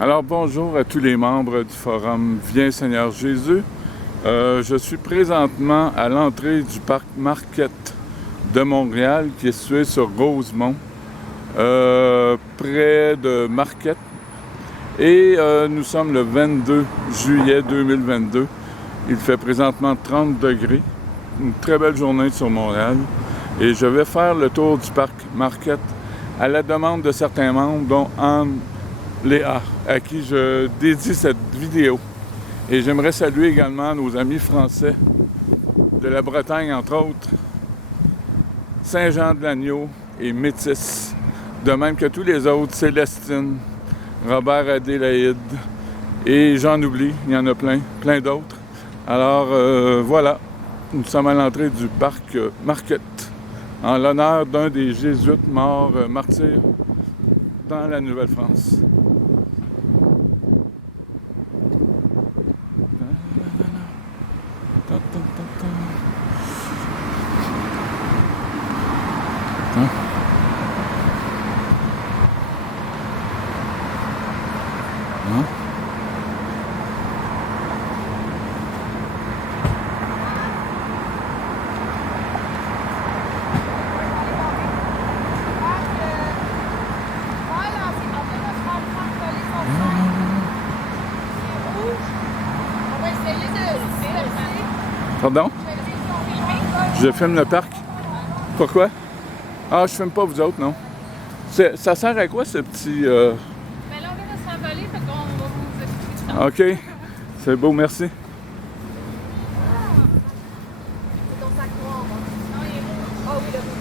Alors bonjour à tous les membres du forum Viens Seigneur Jésus. Je suis présentement à l'entrée du parc Marquette de Montréal qui est situé sur Rosemont, près de Marquette. Et nous sommes le 22 juillet 2022. Il fait présentement 30 degrés. Une très belle journée sur Montréal. Et je vais faire le tour du parc Marquette à la demande de certains membres, dont Anne Léa, à qui je dédie cette vidéo. Et j'aimerais saluer également nos amis français de la Bretagne, entre autres, Saint-Jean-de-Lagneau et Métis, de même que tous les autres, Célestine, Robert Adélaïde, et j'en oublie, il y en a plein d'autres. Alors voilà, nous sommes à l'entrée du parc Marquette, en l'honneur d'un des jésuites morts martyrs dans la Nouvelle-France. Pardon? Je filme le parc. Pourquoi? Ah, je filme pas vous autres, non. Ça sert à quoi, ce petit... Mais là, on vient de s'envoler, fait qu'on va vous expliquer. OK. C'est beau, merci. C'est ton sac noir, hein? Non, il est rouge. Ah oui, le rouge.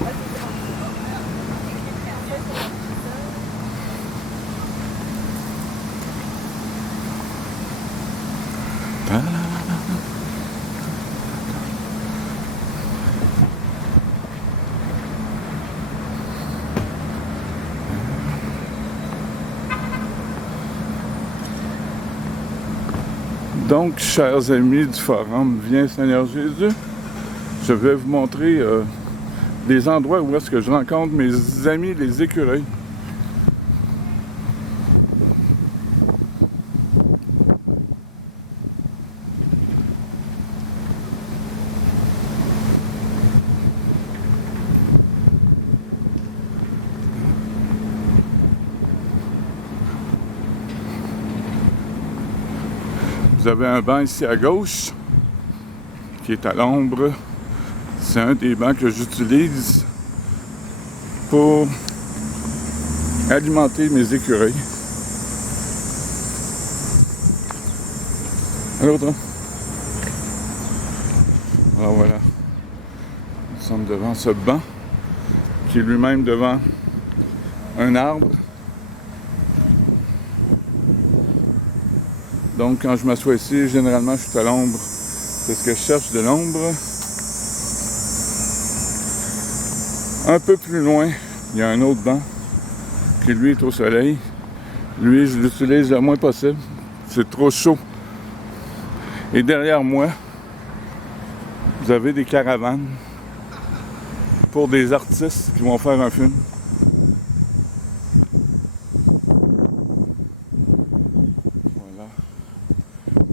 Donc, chers amis du forum Viens Seigneur Jésus, je vais vous montrer des endroits où est-ce que je rencontre mes amis les écureuils. Vous avez un banc ici à gauche qui est à l'ombre. C'est un des bancs que j'utilise pour alimenter mes écureuils. Alors, toi? Alors voilà, nous sommes devant ce banc qui est lui-même devant un arbre. Donc, quand je m'assois ici, généralement, je suis à l'ombre. C'est ce que je cherche, de l'ombre. Un peu plus loin, il y a un autre banc qui, lui, est au soleil. Lui, je l'utilise le moins possible. C'est trop chaud. Et derrière moi, vous avez des caravanes pour des artistes qui vont faire un film.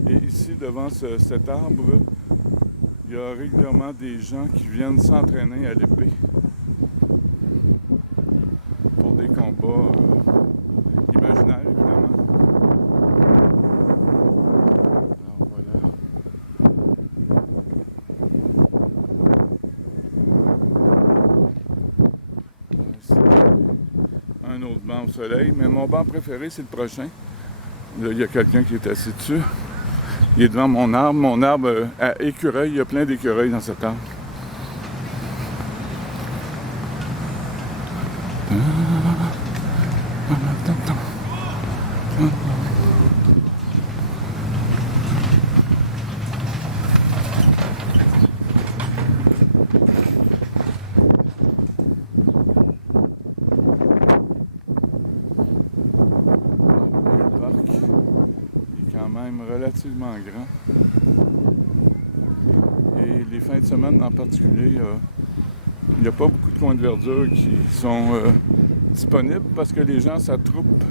Et ici, devant cet arbre, il y a régulièrement des gens qui viennent s'entraîner à l'épée pour des combats imaginaires, évidemment. Alors voilà. Ici, un autre banc au soleil, mais mon banc préféré, c'est le prochain. Là, il y a quelqu'un qui est assis dessus. Il est devant mon arbre à écureuil. Il y a plein d'écureuils dans cet arbre. Le parc est quand même relativement grand. Et les fins de semaine en particulier, il n'y a pas beaucoup de coins de verdure qui sont disponibles parce que les gens s'attroupent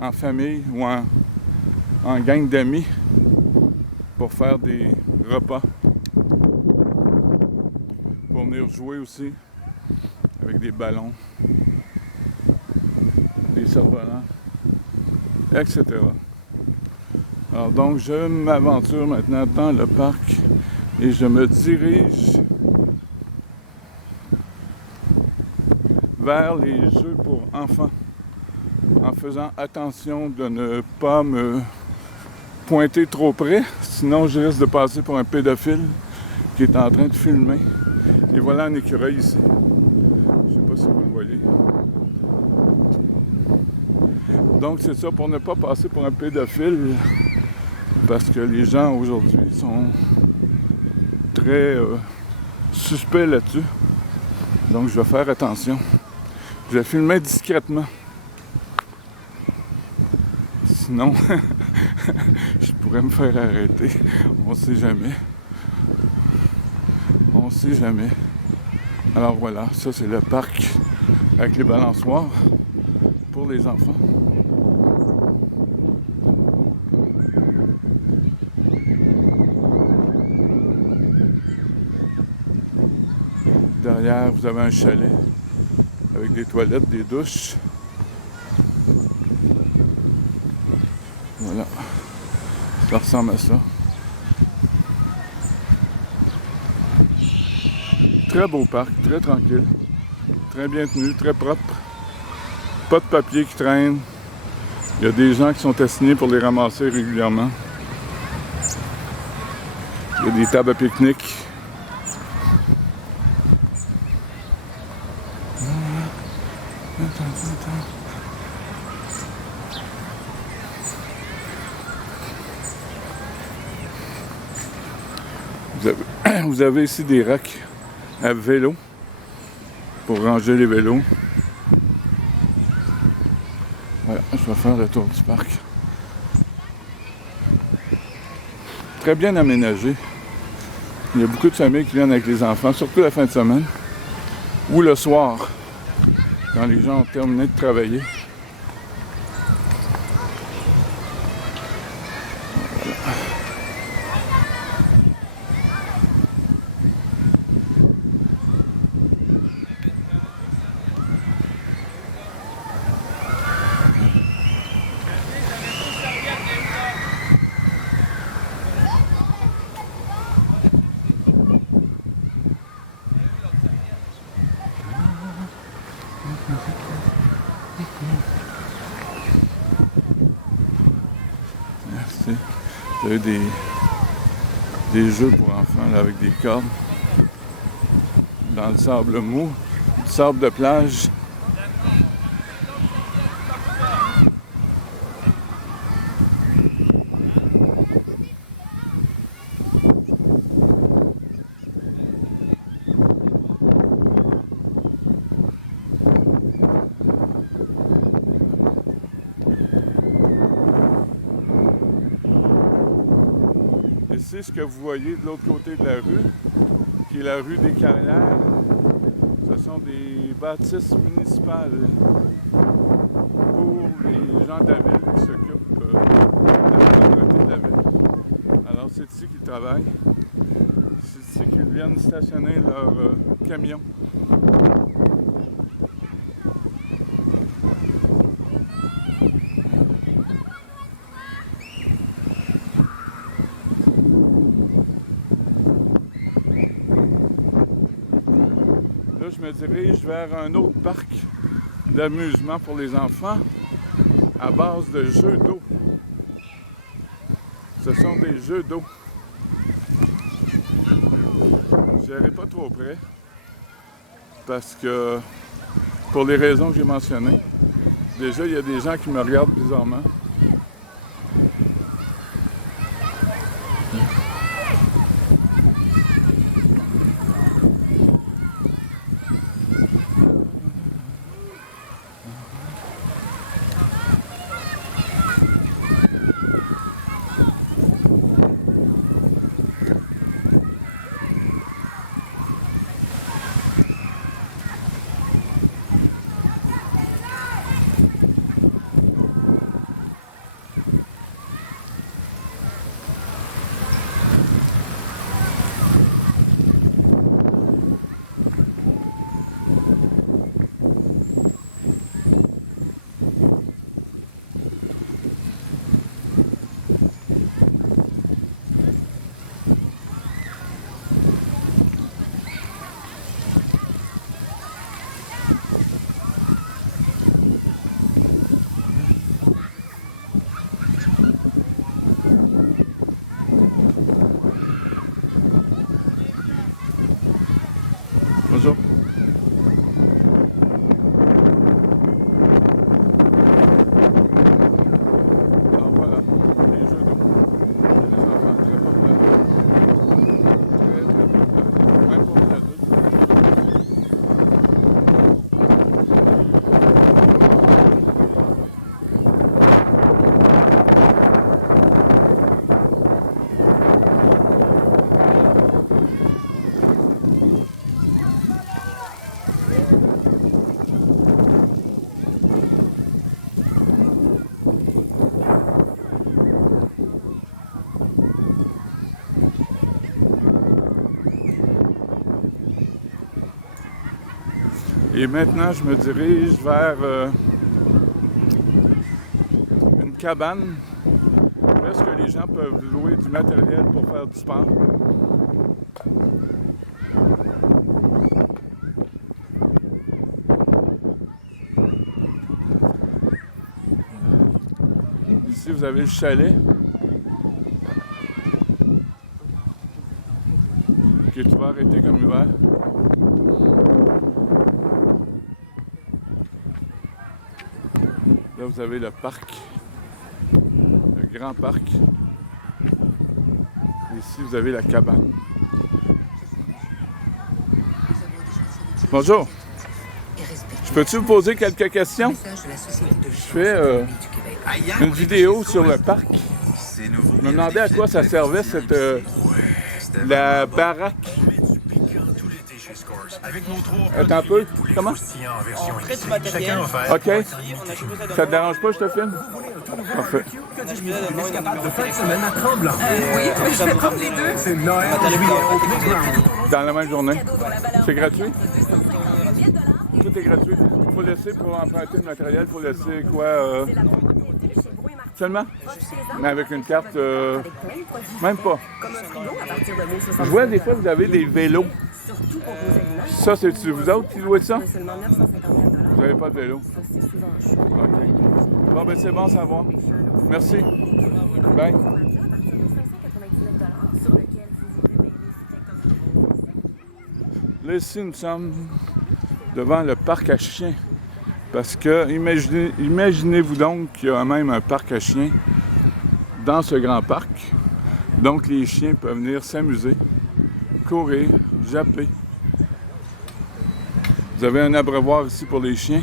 en famille ou en gang d'amis pour faire des repas. Pour venir jouer aussi avec des ballons, des cerfs-volants, etc. Alors donc, je m'aventure maintenant dans le parc et je me dirige vers les jeux pour enfants en faisant attention de ne pas me pointer trop près, sinon je risque de passer pour un pédophile qui est en train de filmer. Et voilà un écureuil ici. Je ne sais pas si vous le voyez. Donc c'est ça, pour ne pas passer pour un pédophile, parce que les gens aujourd'hui sont très suspects là-dessus. Donc je vais faire attention. Je vais filmer discrètement. Sinon, je pourrais me faire arrêter. On ne sait jamais. On ne sait jamais. Alors voilà, ça c'est le parc avec les balançoires pour les enfants. Derrière, vous avez un chalet avec des toilettes, des douches. Voilà. Ça ressemble à ça. Très beau parc, très tranquille, très bien tenu, très propre. Pas de papier qui traîne. Il y a des gens qui sont assignés pour les ramasser régulièrement. Il y a des tables à pique-nique. Vous avez ici des racks à vélo pour ranger les vélos. Voilà, je vais faire le tour du parc. Très bien aménagé. Il y a beaucoup de familles qui viennent avec les enfants, surtout la fin de semaine ou le soir, quand les gens ont terminé de travailler. Merci. Vous avez des jeux pour enfants là, avec des cordes dans le sable mou, du sable de plage. Ici, ce que vous voyez de l'autre côté de la rue, qui est la rue des Carrières, ce sont des bâtisses municipales pour les gens de la ville qui s'occupent de la propreté de la ville. Alors c'est ici qu'ils travaillent, c'est ici qu'ils viennent stationner leurs camions. Là, je me dirige vers un autre parc d'amusement pour les enfants à base de jeux d'eau. Ce sont des jeux d'eau. Je n'irai pas trop près parce que, pour les raisons que j'ai mentionnées, déjà, il y a des gens qui me regardent bizarrement. Et maintenant, je me dirige vers une cabane où est-ce que les gens peuvent louer du matériel pour faire du sport. Ici, vous avez le chalet qui est ouvert été comme hiver. Là, vous avez le parc, le grand parc. Ici, vous avez la cabane. Bonjour. Je peux-tu vous poser quelques questions? Je fais une vidéo sur le parc. Je me demandais à quoi ça servait cette la baraque. Attends un peu. Comment? On crée du matériel. OK. Ça te dérange pas, je te filme? Parfait. Oui, je vais prendre les deux. C'est Noël. Dans la même journée. C'est gratuit? Tout est gratuit. Il faut laisser, pour emprunter le matériel, il faut laisser quoi? Seulement? Mais avec une carte, même pas. Je vois des fois, vous avez des vélos. Ça, c'est-tu vous autres qui louez ça? Vous n'avez pas de vélo? OK. Bon, ben c'est bon à savoir. Merci. Bye. Là, ici, nous sommes devant le parc à chiens. Parce que, imaginez-vous donc qu'il y a même un parc à chiens dans ce grand parc. Donc, les chiens peuvent venir s'amuser, courir, japper. Vous avez un abreuvoir ici pour les chiens,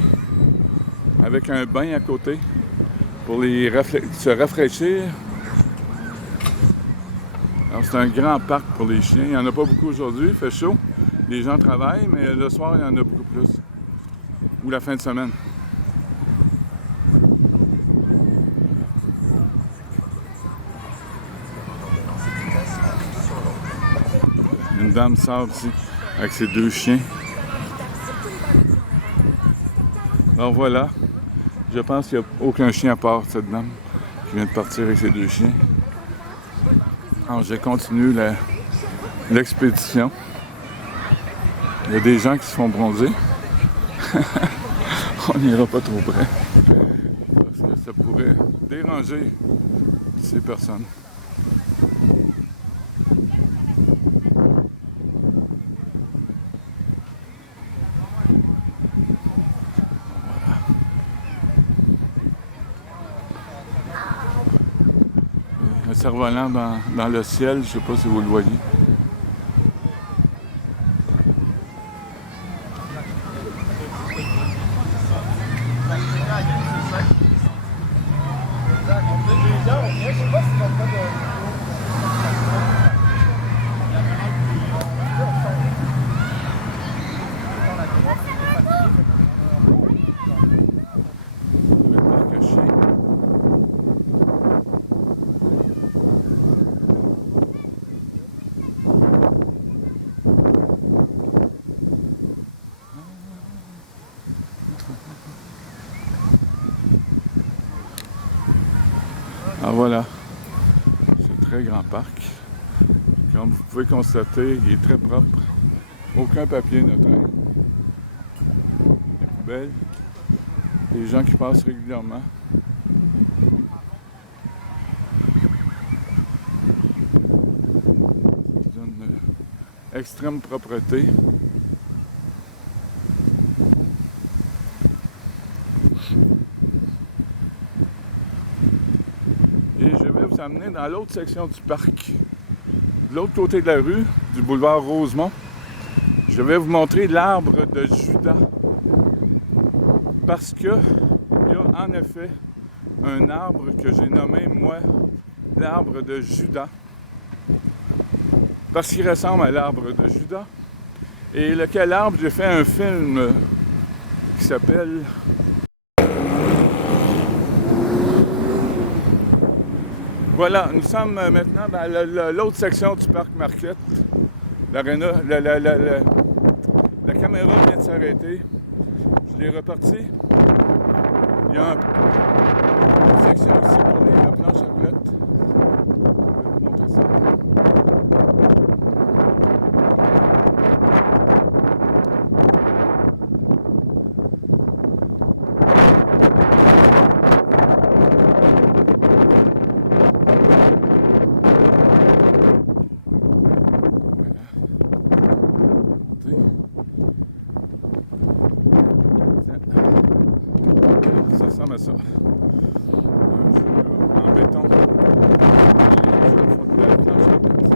avec un bain à côté pour se rafraîchir. Alors, c'est un grand parc pour les chiens. Il n'y en a pas beaucoup aujourd'hui, il fait chaud. Les gens travaillent, mais le soir, il y en a beaucoup plus. Ou la fin de semaine. Une dame sort ici avec ses deux chiens. Alors voilà, je pense qu'il n'y a aucun chien à part cette dame qui vient de partir avec ses deux chiens. Alors je continue l'expédition. Il y a des gens qui se font bronzer. On n'ira pas trop près parce que ça pourrait déranger ces personnes. Un cerf-volant dans le ciel, je ne sais pas si vous le voyez. Ah voilà, ce très grand parc. Comme vous pouvez constater, il est très propre. Aucun papier ne traîne. Les poubelles, les gens qui passent régulièrement. Une extrême propreté. Et je vais vous amener dans l'autre section du parc. De l'autre côté de la rue, du boulevard Rosemont, je vais vous montrer l'arbre de Judas. Parce que il y a en effet un arbre que j'ai nommé, moi, l'arbre de Judas. Parce qu'il ressemble à l'arbre de Judas. Et lequel arbre, j'ai fait un film qui s'appelle... Voilà, nous sommes maintenant dans l'autre section du parc Marquette. L'aréna, la caméra vient de s'arrêter. Je l'ai reparti. Il y a une section aussi pour les planches à roulettes. Je vais vous montrer ça. Ça ressemble à ça. Un jeu en béton. Et je fais de la planche à roulettes.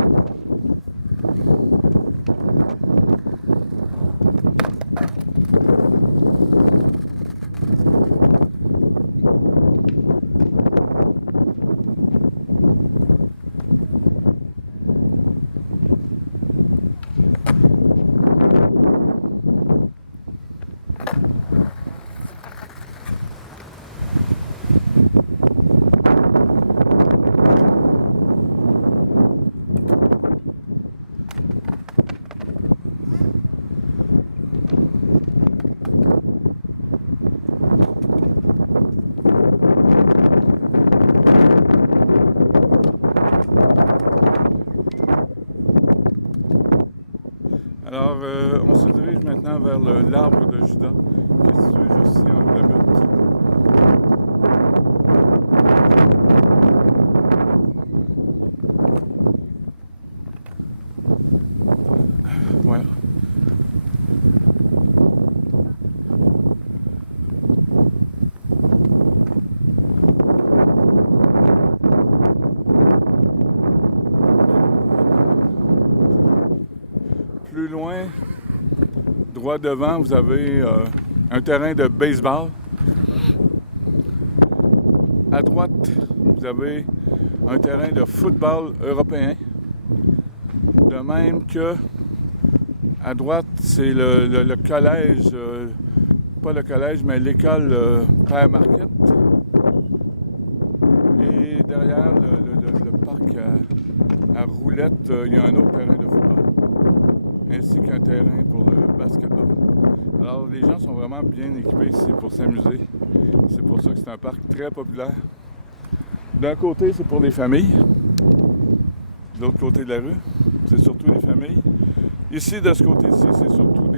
Alors, on se dirige maintenant vers l'arbre de Judas, qui est situé juste ici en haut de la butte. Voilà. Plus loin, droit devant, vous avez un terrain de baseball. À droite, vous avez un terrain de football européen. De même que à droite, c'est le collège, pas le collège, mais l'école Père Marquette. Et derrière le parc à roulettes, il y a un autre terrain de football, ainsi qu'un terrain pour le basketball. Alors les gens sont vraiment bien équipés ici pour s'amuser. C'est pour ça que c'est un parc très populaire. D'un côté, c'est pour les familles. De l'autre côté de la rue, c'est surtout les familles. Ici, de ce côté-ci, c'est surtout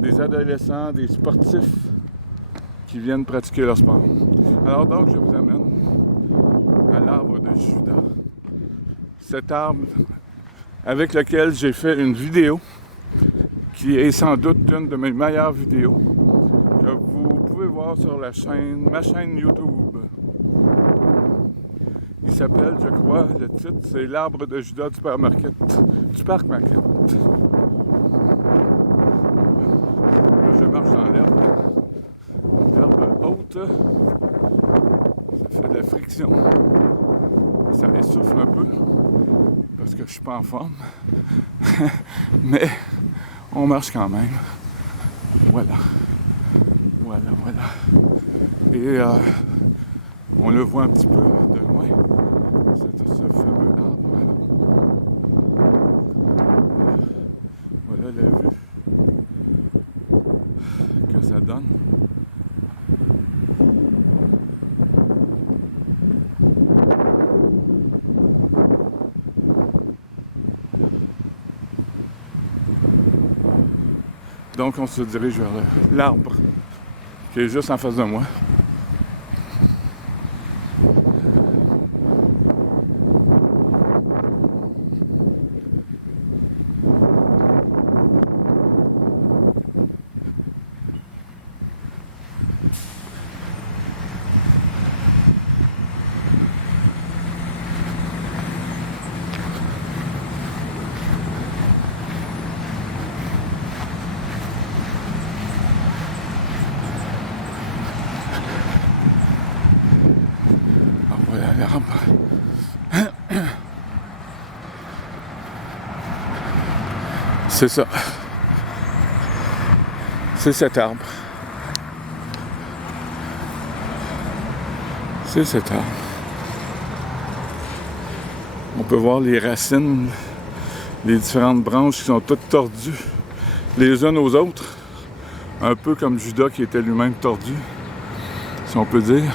des adolescents, des sportifs qui viennent pratiquer leur sport. Alors donc, je vous amène à l'arbre de Judas. Cet arbre avec lequel j'ai fait une vidéo qui est sans doute une de mes meilleures vidéos que vous pouvez voir sur ma chaîne YouTube. Il s'appelle, je crois, le titre, c'est l'arbre de Judas du parc Marquette. Là, je marche dans l'herbe. L'herbe haute, ça fait de la friction. Ça essouffle un peu, parce que je suis pas en forme. Mais on marche quand même. Voilà. Et on le voit un petit peu de loin, ce fameux arbre. Voilà la vue que ça donne. Donc on se dirige vers l'arbre qui est juste en face de moi. Voilà l'arbre. C'est ça. C'est cet arbre. C'est cet arbre. On peut voir les racines, les différentes branches qui sont toutes tordues les unes aux autres Un peu comme Judas qui était lui-même tordu, si on peut dire.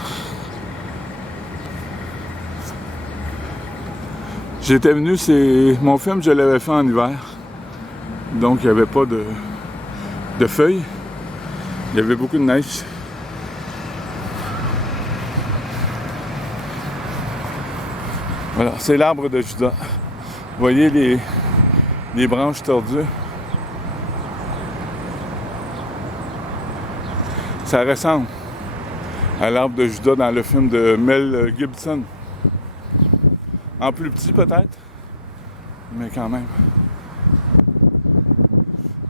J'étais venu, mon film, je l'avais fait en hiver. Donc, il n'y avait pas de feuilles. Il y avait beaucoup de neige. Voilà, c'est l'arbre de Judas. Vous voyez les branches tordues. Ça ressemble à l'arbre de Judas dans le film de Mel Gibson. En plus petit peut-être, mais quand même.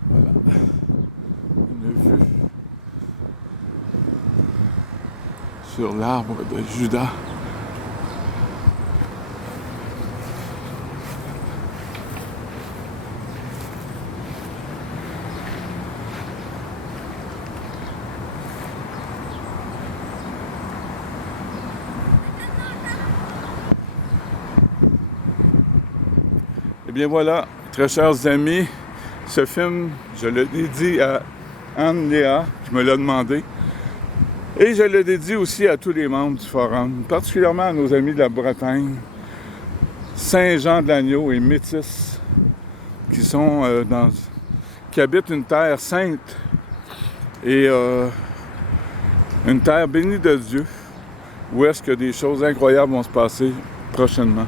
Voilà. Une vue sur l'arbre de Judas. Eh bien voilà, très chers amis, ce film, je le dédie à Anne-Léa, qui me l'a demandé. Et je le dédie aussi à tous les membres du forum, particulièrement à nos amis de la Bretagne, Saint-Jean-de-l'Agneau et Métis, qui habitent une terre sainte et une terre bénie de Dieu, où est-ce que des choses incroyables vont se passer prochainement.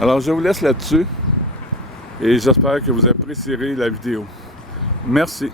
Alors je vous laisse là-dessus. Et j'espère que vous apprécierez la vidéo. Merci.